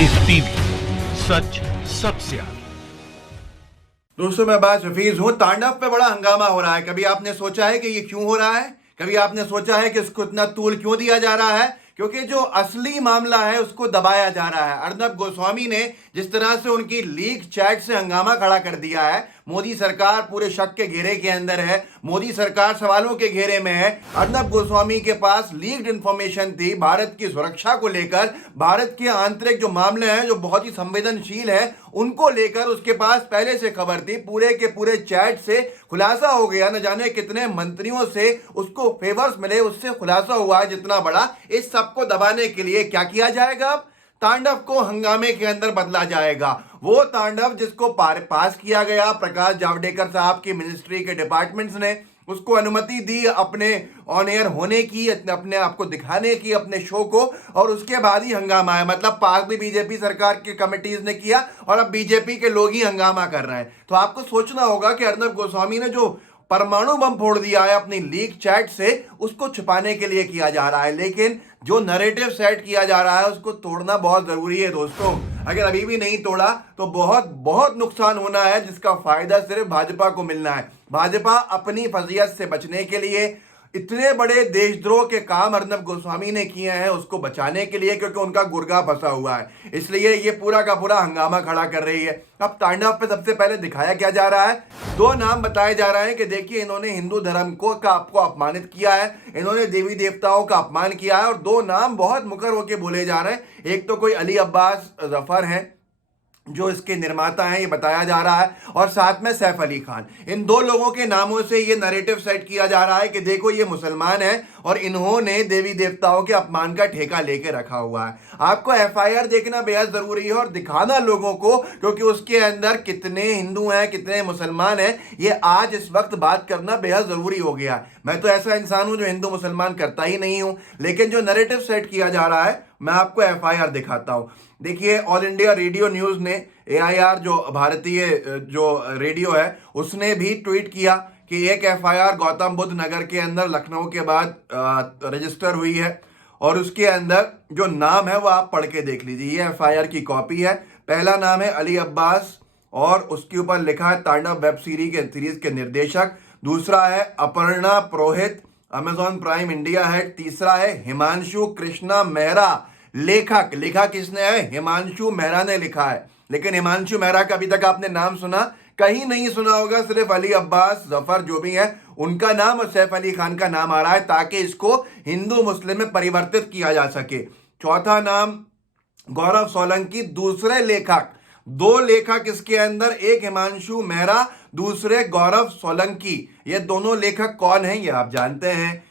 Live TV, सच सबसे आगे। दोस्तों मैं बात हफीज हूं। तांडव पे बड़ा हंगामा हो रहा है। कभी आपने सोचा है कि ये क्यों हो रहा है? कभी आपने सोचा है कि इसको इतना तूल क्यों दिया जा रहा है? क्योंकि जो असली मामला है उसको दबाया जा रहा है। अर्नब गोस्वामी ने जिस तरह से उनकी लीक चैट से हंगामा खड़ा कर दिया है, मोदी सरकार पूरे शक के घेरे के अंदर है, मोदी सरकार सवालों के घेरे में है। अर्नब गोस्वामी के पास लीक्ड इंफॉर्मेशन थी भारत की सुरक्षा को लेकर, भारत के आंतरिक जो मामले हैं जो बहुत ही संवेदनशील है उनको लेकर उसके पास पहले से खबर थी। पूरे के पूरे चैट से खुलासा हो गया, न जाने कितने मंत्रियों से उसको फेवर्स मिले, उससे खुलासा हुआ है जितना बड़ा। इस सबको दबाने के लिए क्या किया जाएगा? अब तांडव को हंगामे के अंदर बदला जाएगा। वो तांडव जिसको पास किया गया प्रकाश जावड़ेकर साहब की मिनिस्ट्री के डिपार्टमेंट्स ने, उसको अनुमति दी अपने ऑन एयर होने की, अपने आप को दिखाने की, अपने शो को, और उसके बाद ही हंगामा है। मतलब पास भी बीजेपी सरकार की कमिटीज ने किया और अब बीजेपी के लोग ही हंगामा कर रहे हैं। तो आपको सोचना होगा कि अर्नब गोस्वामी ने जो परमाणु बम फोड़ दिया है अपनी लीक चैट से, उसको छुपाने के लिए किया जा रहा है। लेकिन जो नैरेटिव सेट किया जा रहा है उसको तोड़ना बहुत जरूरी है दोस्तों। अगर अभी भी नहीं तोड़ा तो बहुत बहुत नुकसान होना है, जिसका फायदा सिर्फ भाजपा को मिलना है। भाजपा अपनी फजीयत से बचने के लिए इतने बड़े देशद्रोह के काम अर्नब गोस्वामी ने किए हैं उसको बचाने के लिए, क्योंकि उनका गुर्गा फंसा हुआ है, इसलिए ये पूरा का पूरा हंगामा खड़ा कर रही है। अब तांडव पे सबसे पहले दिखाया क्या जा रहा है? दो नाम बताए जा रहे हैं कि देखिए इन्होंने हिंदू धर्म को आपको अपमानित किया है, इन्होंने देवी देवताओं का अपमान किया है, और दो नाम बहुत मुखर होकर बोले जा रहे हैं। एक तो कोई अली अब्बास जफर है जो इसके निर्माता हैं, ये बताया जा रहा है, और साथ में सैफ अली खान। इन दो लोगों के नामों से ये नैरेटिव सेट किया जा रहा है कि देखो ये मुसलमान हैं और इन्होंने देवी देवताओं के अपमान का ठेका लेके रखा हुआ है। आपको एफआईआर देखना बेहद जरूरी है और दिखाना लोगों को, क्योंकि उसके अंदर कितने हिंदू हैं कितने मुसलमान हैं ये आज इस वक्त बात करना बेहद जरूरी हो गया। मैं तो ऐसा इंसान हूं जो हिंदू मुसलमान करता ही नहीं हूं, लेकिन जो नैरेटिव सेट किया जा रहा है मैं आपको एफआईआर दिखाता हूं। देखिए ऑल इंडिया रेडियो न्यूज ने, एआईआर जो भारतीय जो रेडियो है, उसने भी ट्वीट किया कि एक एफआईआर गौतम बुद्ध नगर के अंदर लखनऊ के बाद रजिस्टर हुई है, और उसके अंदर जो नाम है वो आप पढ़ के देख लीजिए। ये एफआईआर की कॉपी है। पहला नाम है अली अब्बास और उसके ऊपर लिखा है तांडव वेब सीरीज के निर्देशक। दूसरा है अपर्णा पुरोहित, अमेजॉन प्राइम इंडिया है। तीसरा है हिमांशु कृष्णा मेहरा, लेखक। लिखा किसने है? हिमांशु मेहरा ने लिखा है। लेकिन हिमांशु मेहरा का अभी तक आपने नाम सुना? कहीं नहीं सुना होगा। सिर्फ अली अब्बास जफर जो भी है उनका नाम और सैफ अली खान का नाम आ रहा है, ताकि इसको हिंदू मुस्लिम में परिवर्तित किया जा सके। चौथा नाम गौरव सोलंकी, दूसरे लेखक। दो लेखक इसके अंदर, एक हिमांशु मेहरा, दूसरे गौरव सोलंकी। ये दोनों लेखक कौन हैं ये आप जानते हैं।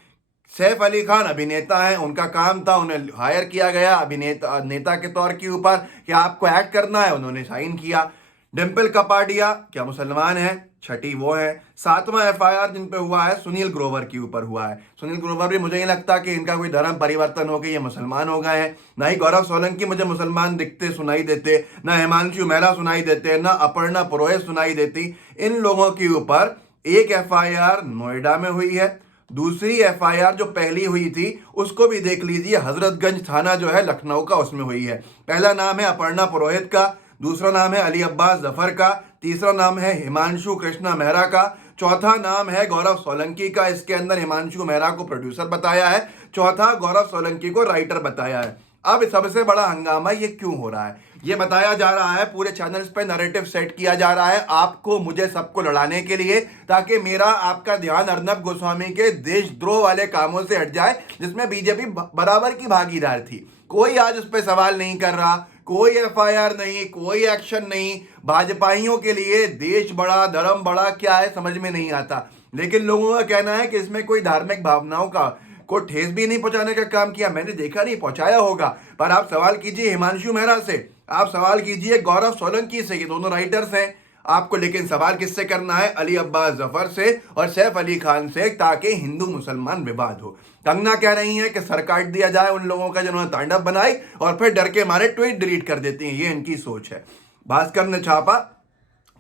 सैफ अली खान अभिनेता हैं, उनका काम था, उन्हें हायर किया गया अभिनेता नेता के तौर के ऊपर कि आपको एक्ट करना है, उन्होंने साइन किया। डिम्पल कपाडिया क्या मुसलमान है? छठी वो है। सातवां एफआईआर जिन पे हुआ है सुनील ग्रोवर के ऊपर हुआ है। सुनील ग्रोवर भी मुझे नहीं लगता कि इनका कोई धर्म परिवर्तन हो के ये मुसलमान हो गए हैं। ना ही गौरव सोलंकी मुझे मुसलमान दिखते सुनाई देते, ना हिमांशु मेहरा सुनाई देते, ना अपर्णा पुरोहित सुनाई देती। इन लोगों के ऊपर एक एफआईआर नोएडा में हुई है। दूसरी एफआईआर जो पहली हुई थी उसको भी देख लीजिए, हजरतगंज थाना जो है लखनऊ का, उसमें हुई है। पहला नाम है अपर्णा पुरोहित का, दूसरा नाम है अली अब्बास जफर का, तीसरा नाम है हिमांशु कृष्णा मेहरा का, चौथा नाम है गौरव सोलंकी का। इसके अंदर हिमांशु मेहरा को प्रोड्यूसर बताया है, चौथा गौरव सोलंकी को राइटर बताया है। अब सबसे बड़ा हंगामा ये क्यों हो रहा है? ये बताया जा रहा है, पूरे चैनल्स पे नैरेटिव सेट किया जा रहा है आपको मुझे सबको लड़ाने के लिए, ताकि मेरा आपका ध्यान अर्नब गोस्वामी के देशद्रोह वाले कामों से हट जाए, जिसमें बीजेपी बराबर की भागीदार थी। कोई आज उस पर सवाल नहीं कर रहा, कोई एफआईआर नहीं, कोई एक्शन नहीं। भाजपाइयों के लिए देश बड़ा धर्म बड़ा क्या है समझ में नहीं आता, लेकिन लोगों का कहना है कि इसमें कोई धार्मिक भावनाओं का को ठेस भी नहीं पहुंचाने का काम किया। मैंने देखा नहीं, पहुंचाया होगा, पर आप सवाल कीजिए हिमांशु मेहरा से, आप सवाल कीजिए गौरव सोलंकी से, ये दोनों राइटर्स हैं आपको। लेकिन सवाल किससे करना है? अली अब्बास जफर से और सैफ अली खान से, ताकि हिंदू मुसलमान विवाद हो। कंगना कह रही है कि सर काट दिया जाए उन लोगों का जिन्होंने तांडव बनाई, और फिर डर के मारे ट्वीट डिलीट कर देती हैं। ये इनकी सोच है। भास्कर ने छापा,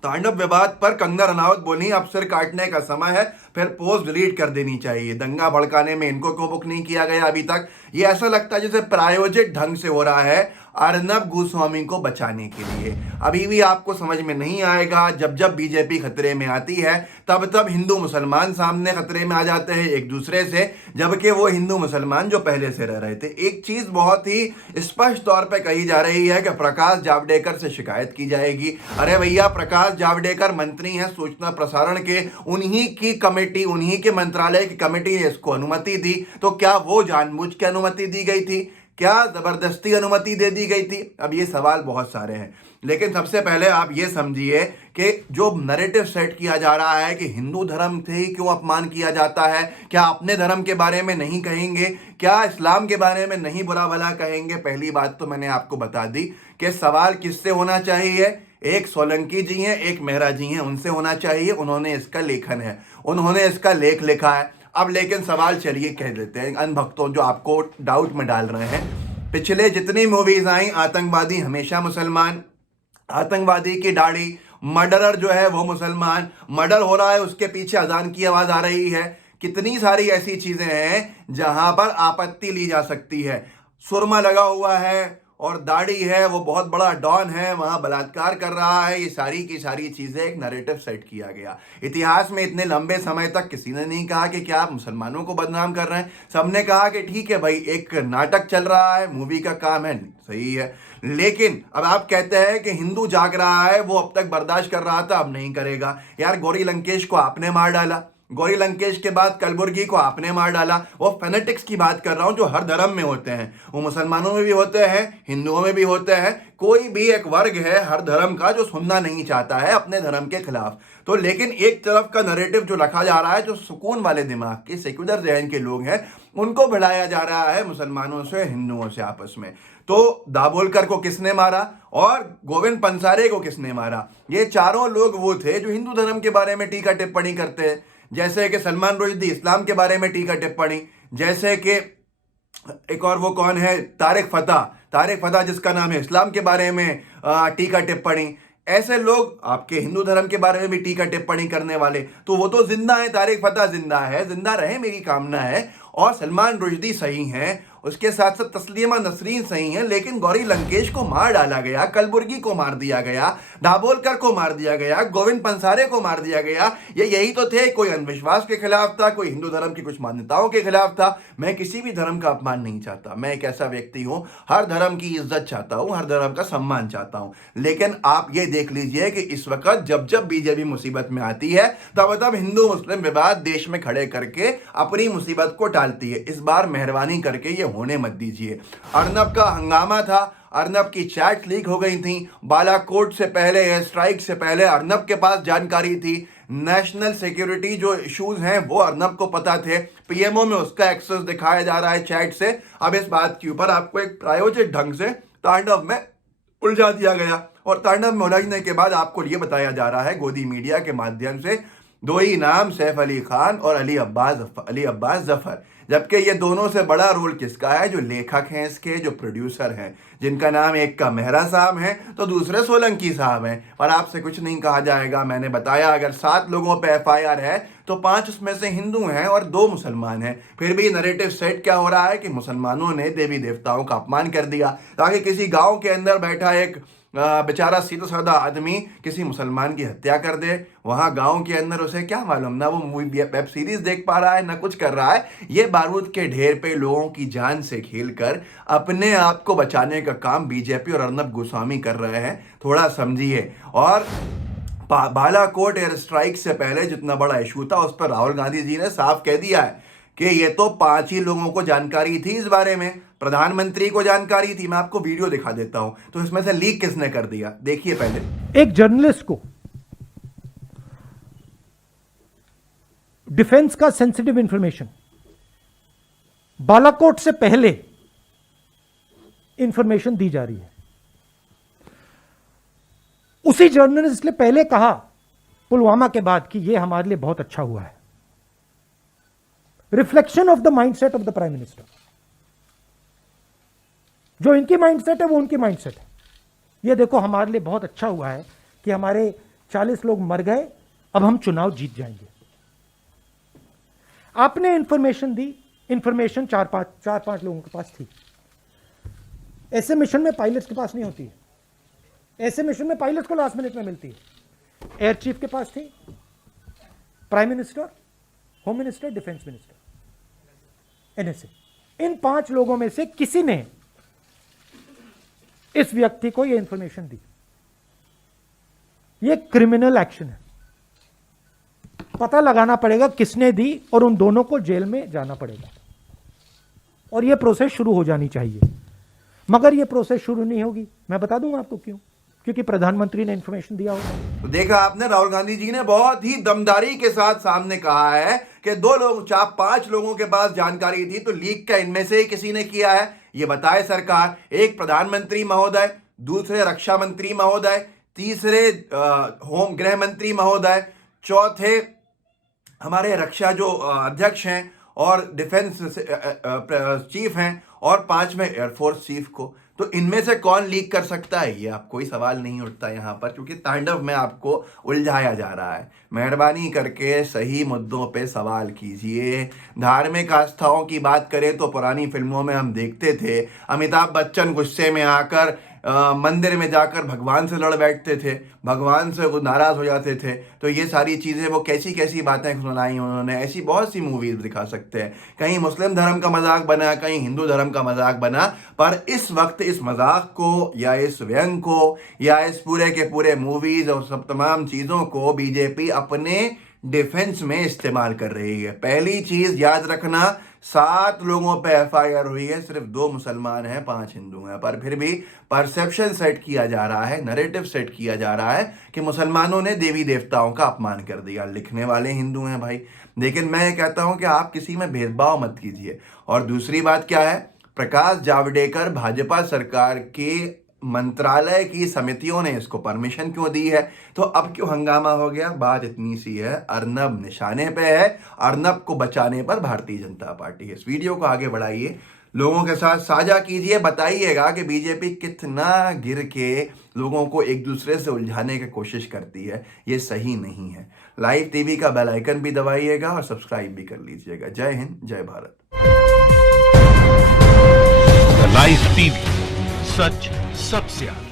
तांडव विवाद पर कंगना रनावत बोली अब सिर काटने का समय है, फिर पोस्ट डिलीट कर देनी चाहिए। दंगा भड़काने में इनको क्यों बुक नहीं किया गया अभी तक? ये ऐसा लगता है जैसे प्रायोजित ढंग से हो रहा है। अर्नब गोस्वामी को बचाने के लिए। अभी भी आपको समझ में नहीं आएगा, जब जब बीजेपी खतरे में आती है तब तब हिंदू मुसलमान सामने खतरे में आ जाते हैं एक दूसरे से, जबकि वो हिंदू मुसलमान जो पहले से रह रहे थे। एक चीज बहुत ही स्पष्ट तौर पे कही जा रही है कि प्रकाश जावड़ेकर से शिकायत की जाएगी। अरे भैया, प्रकाश जावड़ेकर मंत्री हैं सूचना प्रसारण के, उन्हीं की कमेटी, उन्हीं के मंत्रालय की कमेटी ने इसको अनुमति दी, तो क्या वो जानबूझ के अनुमति दी गई थी? क्या जबरदस्ती अनुमति दे दी गई थी? अब ये सवाल बहुत सारे हैं, लेकिन सबसे पहले आप ये समझिए कि जो नैरेटिव सेट किया जा रहा है कि हिंदू धर्म से ही क्यों अपमान किया जाता है, क्या अपने धर्म के बारे में नहीं कहेंगे, क्या इस्लाम के बारे में नहीं बुरा भला कहेंगे? पहली बात तो मैंने आपको बता दी कि सवाल किससे होना चाहिए। एक सोलंकी जी हैं, एक मेहरा जी हैं, उनसे होना चाहिए। उन्होंने इसका लेखन है, उन्होंने इसका लेख लिखा है। अब लेकिन सवाल चलिए कह देते हैं अनभक्तों जो आपको डाउट में डाल रहे हैं। पिछले जितनी मूवीज आई, आतंकवादी हमेशा मुसलमान, आतंकवादी की दाढ़ी, मर्डरर जो है वो मुसलमान, मर्डर हो रहा है उसके पीछे अजान की आवाज आ रही है। कितनी सारी ऐसी चीजें हैं जहां पर आपत्ति ली जा सकती है। सुरमा लगा हुआ है और दाढ़ी है, वो बहुत बड़ा डॉन है, वहां बलात्कार कर रहा है। ये सारी की सारी चीजें एक नैरेटिव सेट किया गया। इतिहास में इतने लंबे समय तक किसी ने नहीं कहा कि क्या आप मुसलमानों को बदनाम कर रहे हैं। सबने कहा कि ठीक है भाई, एक नाटक चल रहा है, मूवी का काम है, सही है। लेकिन अब आप कहते हैं कि हिंदू जाग रहा है, वो अब तक बर्दाश्त कर रहा था, अब नहीं करेगा। यार, गौरी लंकेश को आपने मार डाला, गौरी लंकेश के बाद कलबुर्गी को आपने मार डाला। वो फेनेटिक्स की बात कर रहा हूं जो हर धर्म में होते हैं, वो मुसलमानों में भी होते हैं, हिंदुओं में भी होते हैं। कोई भी एक वर्ग है हर धर्म का जो सुनना नहीं चाहता है अपने धर्म के खिलाफ। तो लेकिन एक तरफ का नैरेटिव जो रखा जा रहा है, जो सुकून वाले दिमाग के सेक्युलर जहन के लोग हैं, उनको भिड़ाया जा रहा है मुसलमानों से, हिंदुओं से आपस में। तो दाभोलकर को किसने मारा और गोविंद पंसारे को किसने मारा? ये चारों लोग वो थे जो हिंदू धर्म के बारे में टीका टिप्पणी करते हैं। जैसे कि सलमान रुश्दी इस्लाम के बारे में टीका टिप्पणी, जैसे कि एक और वो कौन है, तारिक फतेह जिसका नाम है, इस्लाम के बारे में टीका टिप्पणी। ऐसे लोग आपके हिंदू धर्म के बारे में भी टीका टिप्पणी करने वाले, तो वो तो जिंदा है, तारिक फतेह जिंदा है, जिंदा रहे मेरी कामना है। और सलमान रुश्दी सही हैं, उसके साथ साथ तस्लीमा नसरीन सही हैं, लेकिन गौरी लंकेश को मार डाला गया, कलबुर्गी को मार दिया गया, दाभोलकर को मार दिया गया, गोविंद पंसारे को मार दिया गया। ये यही तो थे, कोई अंधविश्वास के खिलाफ था, कोई हिंदू धर्म की कुछ मान्यताओं के खिलाफ था। मैं किसी भी धर्म का अपमान नहीं चाहता, मैं एक ऐसा व्यक्ति हूं, हर धर्म की इज्जत चाहता हूं, हर धर्म का सम्मान चाहता हूं। लेकिन आप ये देख लीजिए कि इस वक्त जब जब बीजेपी मुसीबत में आती है, तब तब हिंदू मुस्लिम विवाद देश में खड़े करके अपनी मुसीबत को टालती है। इस बार मेहरबानी करके ये होने मत दीजिए। अर्नब का हंगामा था, अर्नब की चैट लीक हो गई थी, बालाकोट से पहले, एयर स्ट्राइक से पहले अर्नब के पास जानकारी थी। नेशनल सिक्योरिटी जो इश्यूज हैं वो अर्नब को पता थे, पीएमओ में उसका एक्सेस दिखाया जा रहा है चैट से। अब इस बात के ऊपर आपको एक प्रायोजित ढंग से तांडव में उलझा दिया गया, और तांडव में उलझने के बाद आपको ये बताया जा रहा है गोदी मीडिया के माध्यम से, दो ही नाम, सैफ अली खान और अली अब्बास जफर। जबकि ये दोनों से बड़ा रोल किसका है? जो लेखक हैं इसके, जो प्रोड्यूसर हैं, जिनका नाम एक का मेहरा साहब है तो दूसरे सोलंकी साहब हैं। पर आपसे कुछ नहीं कहा जाएगा। मैंने बताया अगर 7 लोगों पे एफआईआर है तो 5 उसमें से हिंदू हैं और 2 मुसलमान हैं। फिर भी नैरेटिव सेट क्या हो रहा है कि मुसलमानों ने देवी देवताओं का अपमान कर दिया, ताकि किसी गांव के अंदर बैठा एक बेचारा सीधा साधा आदमी किसी मुसलमान की हत्या कर दे। वहां गांव के अंदर उसे क्या मालूम, ना वो मूवी वेब सीरीज देख पा रहा है, ना कुछ कर रहा है। ये बारूद के ढेर पे लोगों की जान से खेलकर अपने आप को बचाने का काम बीजेपी और अर्नब गोस्वामी कर रहे हैं, थोड़ा समझिए। और बालाकोट एयर स्ट्राइक से पहले जितना बड़ा इशू था, उस पर राहुल गांधी जी ने साफ कह दिया है कि ये तो 5 ही लोगों को जानकारी थी इस बारे में, प्रधानमंत्री को जानकारी थी। मैं आपको वीडियो दिखा देता हूं। तो इसमें से लीक किसने कर दिया, देखिए पहले। एक जर्नलिस्ट को डिफेंस का सेंसिटिव इंफॉर्मेशन बालाकोट से पहले इंफॉर्मेशन दी जा रही है। उसी जर्नलिस्ट ने पहले कहा पुलवामा के बाद कि यह हमारे लिए बहुत अच्छा हुआ है। Reflection of the mindset of the prime minister. जो इनकी माइंडसेट है वो उनकी माइंडसेट है। ये देखो हमारे लिए बहुत अच्छा हुआ है कि हमारे 40 लोग मर गए, अब हम चुनाव जीत जाएंगे। आपने इंफॉर्मेशन दी, इंफॉर्मेशन 4-5 लोगों के पास थी। ऐसे मिशन में पायलट्स के पास नहीं होती है, ऐसे मिशन में पायलट्स को लास्ट मिनट में मिलती है। एयर चीफ के पास थी, prime minister, home minister, defence minister, NSA, इन 5 लोगों में से किसी ने इस व्यक्ति को यह इंफॉर्मेशन दी। यह क्रिमिनल एक्शन है, पता लगाना पड़ेगा किसने दी और उन दोनों को जेल में जाना पड़ेगा और यह प्रोसेस शुरू हो जानी चाहिए। मगर यह प्रोसेस शुरू नहीं होगी, मैं बता दूंगा आपको क्यों, क्योंकि प्रधानमंत्री ने इंफॉर्मेशन दिया होगा। तो देखा आपने, राहुल गांधी जी ने बहुत ही दमदारी के साथ सामने कहा है कि 2 लोग 5 लोगों के पास जानकारी थी, तो लीक का इनमें से ही किसी ने किया है, ये बताए सरकार। एक प्रधानमंत्री महोदय, दूसरे रक्षा मंत्री महोदय, तीसरे होम गृह मंत्री महोदय, चौथे हमारे रक्षा जो अध्यक्ष हैं और डिफेंस चीफ हैं, और 5वें एयरफोर्स चीफ को। तो इनमें से कौन लीक कर सकता है, ये आप कोई सवाल नहीं उठता यहाँ पर, क्योंकि तांडव में आपको उलझाया जा रहा है। मेहरबानी करके सही मुद्दों पे सवाल कीजिए। धार्मिक आस्थाओं की बात करें तो पुरानी फिल्मों में हम देखते थे अमिताभ बच्चन गुस्से में आकर मंदिर में जाकर भगवान से लड़ बैठते थे, भगवान से वो नाराज हो जाते थे। तो ये सारी चीज़ें, वो कैसी कैसी बातें सुनाई उन्होंने, ऐसी बहुत सी मूवीज दिखा सकते हैं। कहीं मुस्लिम धर्म का मजाक बना, कहीं हिंदू धर्म का मजाक बना, पर इस वक्त इस मजाक को या इस व्यंग को या इस पूरे के पूरे मूवीज और सब तमाम चीज़ों को बीजेपी अपने डिफेंस में इस्तेमाल कर रही है। पहली चीज याद रखना, 7 लोगों पे एफआईआर हुई है, सिर्फ 2 मुसलमान हैं, 5 हिंदू हैं, पर फिर भी परसेप्शन सेट किया जा रहा है, नैरेटिव सेट किया जा रहा है कि मुसलमानों ने देवी देवताओं का अपमान कर दिया। लिखने वाले हिंदू हैं भाई, लेकिन मैं ये कहता हूं कि आप किसी में भेदभाव मत कीजिए। और दूसरी बात क्या है, प्रकाश जावड़ेकर भाजपा सरकार के मंत्रालय की समितियों ने इसको परमिशन क्यों दी है, तो अब क्यों हंगामा हो गया? बात इतनी सी है, अर्नब निशाने पे है, अर्नब को बचाने पर भारतीय जनता पार्टी है। इस वीडियो को आगे बढ़ाइए, लोगों के साथ साझा कीजिए, बताइएगा कि बीजेपी कितना गिर के लोगों को एक दूसरे से उलझाने की कोशिश करती है। ये सही नहीं है। लाइव टीवी का बेल आइकन भी दबाइएगा और सब्सक्राइब भी कर लीजिएगा। जय हिंद, जय भारत। लाइव टीवी, सच सबसे आगे।